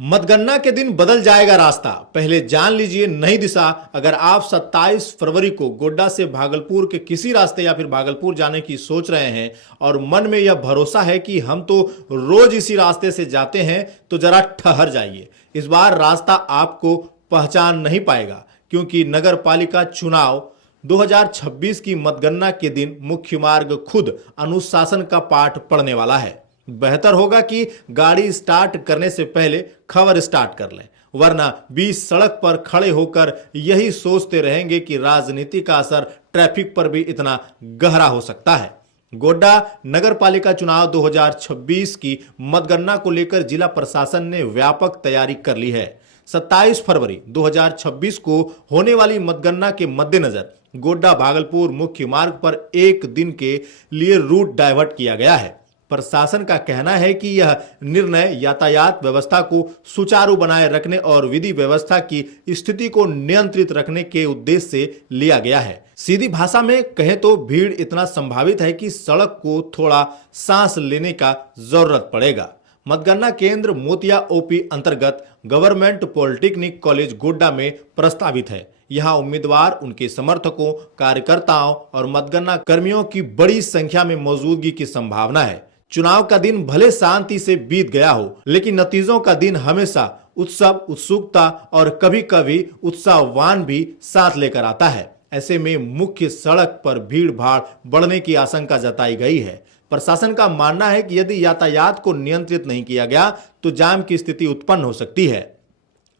मतगणना के दिन बदल जाएगा रास्ता। पहले जान लीजिए नई दिशा। अगर आप 27 फरवरी को गोड्डा से भागलपुर के किसी रास्ते या फिर भागलपुर जाने की सोच रहे हैं और मन में यह भरोसा है कि हम तो रोज इसी रास्ते से जाते हैं, तो जरा ठहर जाइए। इस बार रास्ता आपको पहचान नहीं पाएगा, क्योंकि नगर पालिका चुनाव 2026 की मतगणना के दिन मुख्य मार्ग खुद अनुशासन का पाठ पढ़ने वाला है। बेहतर होगा कि गाड़ी स्टार्ट करने से पहले खबर स्टार्ट कर लें, वरना बीच सड़क पर खड़े होकर यही सोचते रहेंगे कि राजनीति का असर ट्रैफिक पर भी इतना गहरा हो सकता है। गोड्डा नगर पालिका चुनाव 2026 की मतगणना को लेकर जिला प्रशासन ने व्यापक तैयारी कर ली है। 27 फरवरी 2026 को होने वाली मतगणना के मद्देनजर गोड्डा भागलपुर मुख्य मार्ग पर एक दिन के लिए रूट डाइवर्ट किया गया है। प्रशासन का कहना है कि यह निर्णय यातायात व्यवस्था को सुचारू बनाए रखने और विधि व्यवस्था की स्थिति को नियंत्रित रखने के उद्देश्य से लिया गया है। सीधी भाषा में कहें तो भीड़ इतना संभावित है कि सड़क को थोड़ा सांस लेने का जरूरत पड़ेगा। मतगणना केंद्र मोतिया ओपी अंतर्गत गवर्नमेंट पॉलिटेक्निक कॉलेज गोड्डा में प्रस्तावित है। यहाँ उम्मीदवार, उनके समर्थकों, कार्यकर्ताओं और मतगणना कर्मियों की बड़ी संख्या में मौजूदगी की संभावना है। चुनाव का दिन भले शांति से बीत गया हो, लेकिन नतीजों का दिन हमेशा उत्सव, उत्सुकता और कभी कभी उत्साहवान भी साथ लेकर आता है। ऐसे में मुख्य सड़क पर भीड़ भाड़ बढ़ने की आशंका जताई गई है। प्रशासन का मानना है कि यदि यातायात को नियंत्रित नहीं किया गया तो जाम की स्थिति उत्पन्न हो सकती है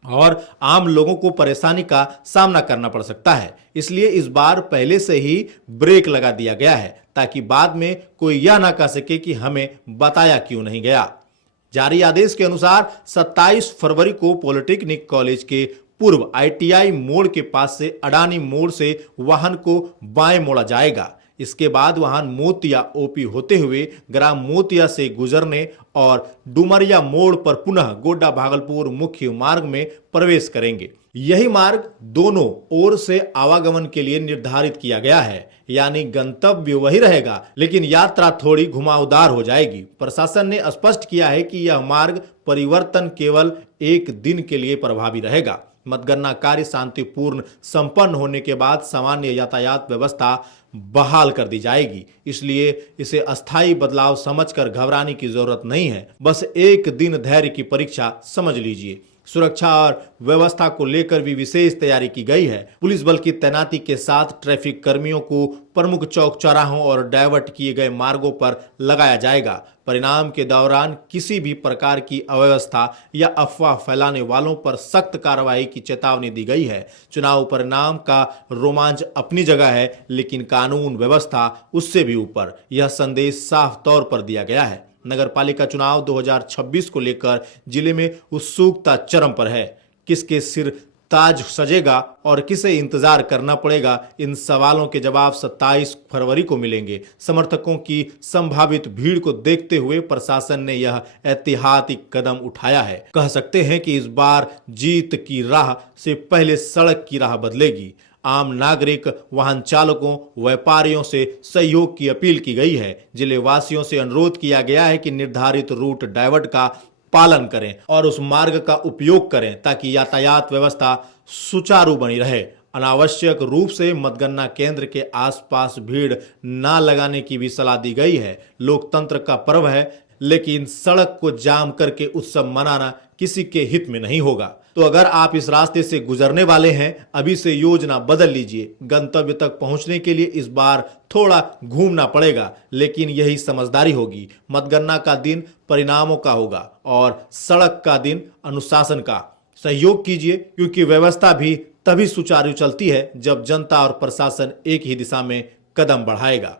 और आम लोगों को परेशानी का सामना करना पड़ सकता है। इसलिए इस बार पहले से ही ब्रेक लगा दिया गया है, ताकि बाद में कोई यह ना कह सके कि हमें बताया क्यों नहीं गया। जारी आदेश के अनुसार 27 फरवरी को पॉलिटेक्निक कॉलेज के पूर्व ITI मोड़ के पास से अडानी मोड़ से वाहन को बाएं मोड़ा जाएगा। इसके बाद वाहन मोतिया ओपी होते हुए ग्राम मोतिया से गुजरने और डुमरिया मोड़ पर पुनः गोड्डा भागलपुर मुख्य मार्ग में प्रवेश करेंगे। यही मार्ग दोनों ओर से आवागमन के लिए निर्धारित किया गया है, यानी गंतव्य वही रहेगा, लेकिन यात्रा थोड़ी घुमावदार हो जाएगी। प्रशासन ने स्पष्ट किया है कि यह मार्ग परिवर्तन केवल एक दिन के लिए प्रभावी रहेगा। मतगणना कार्य शांतिपूर्ण संपन्न होने के बाद सामान्य यातायात व्यवस्था बहाल कर दी जाएगी। इसलिए इसे अस्थायी बदलाव समझकर घबराने की जरूरत नहीं है। बस एक दिन धैर्य की परीक्षा समझ लीजिए। सुरक्षा और व्यवस्था को लेकर भी विशेष तैयारी की गई है। पुलिस बल की तैनाती के साथ ट्रैफिक कर्मियों को प्रमुख चौक चौराहों और डायवर्ट किए गए मार्गों पर लगाया जाएगा। परिणाम के दौरान किसी भी प्रकार की अव्यवस्था या अफवाह फैलाने वालों पर सख्त कार्रवाई की चेतावनी दी गई है। चुनाव परिणाम का रोमांच अपनी जगह है, लेकिन कानून व्यवस्था उससे भी ऊपर। यह संदेश साफ तौर पर दिया गया है। नगर पालिका चुनाव 2026 को लेकर जिले में उत्सुकता चरम पर है। किसके सिर ताज सजेगा और किसे इंतजार करना पड़ेगा, इन सवालों के जवाब 27 फरवरी को मिलेंगे। समर्थकों की संभावित भीड़ को देखते हुए प्रशासन ने यह ऐतिहासिक कदम उठाया है। कह सकते हैं कि इस बार जीत की राह से पहले सड़क की राह बदलेगी। आम नागरिक, वाहन चालकों, व्यापारियों से सहयोग की अपील की गई है। जिले वासियों से अनुरोध किया गया है कि निर्धारित रूट डाइवर्ट का पालन करें और उस मार्ग का उपयोग करें, ताकि यातायात व्यवस्था सुचारू बनी रहे। अनावश्यक रूप से मतगणना केंद्र के आसपास भीड़ ना लगाने की भी सलाह दी गई है। लोकतंत्र का पर्व है, लेकिन सड़क को जाम करके उत्सव मनाना किसी के हित में नहीं होगा। तो अगर आप इस रास्ते से गुजरने वाले हैं, अभी से योजना बदल लीजिए। गंतव्य तक पहुंचने के लिए इस बार थोड़ा घूमना पड़ेगा, लेकिन यही समझदारी होगी। मतगणना का दिन परिणामों का होगा और सड़क का दिन अनुशासन का। सहयोग कीजिए, क्योंकि व्यवस्था भी तभी सुचारू चलती है जब जनता और प्रशासन एक ही दिशा में कदम बढ़ाएगा।